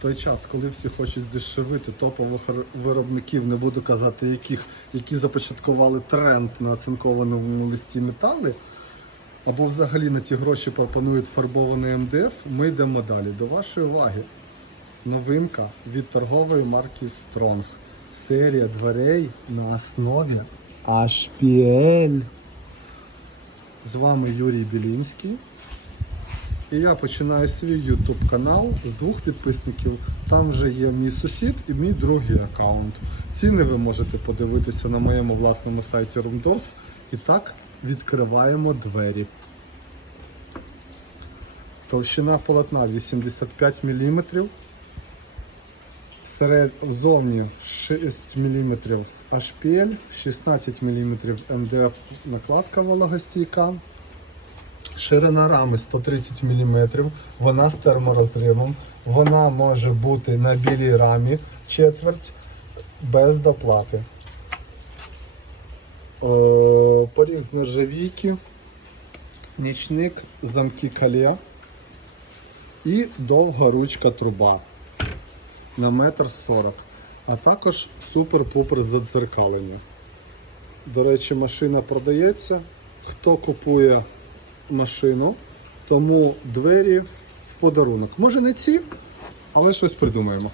В той час, коли всі хочуть здешевити топових виробників, не буду казати, яких, які започаткували тренд на оцинкованому листі метали, або взагалі на ті гроші пропонують фарбований МДФ, ми йдемо далі. До вашої уваги. Новинка від торгової марки Strong. Серія дверей на основі HPL. З вами Юрій Білінський. І я починаю свій YouTube канал з двох підписників. Там вже є мій сусід і мій другий аккаунт. Ціни ви можете подивитися на моєму власному сайті Roomdoors. І так відкриваємо двері. Товщина полотна 85 мм. Серед зовні 6 мм HPL, 16 мм МДФ накладка вологостійка, Ширина рами 130 мм, вона з терморозривом, вона може бути на білій рамі четверть без доплати. Е, поріг з нержавійки, нічник, замки калія і довга ручка труба на метр сорок. А також супер-пупер задзеркалення. До речі, машина продається. Хто купує машину, тому двері в подарунок. Може не ці, але щось придумаємо.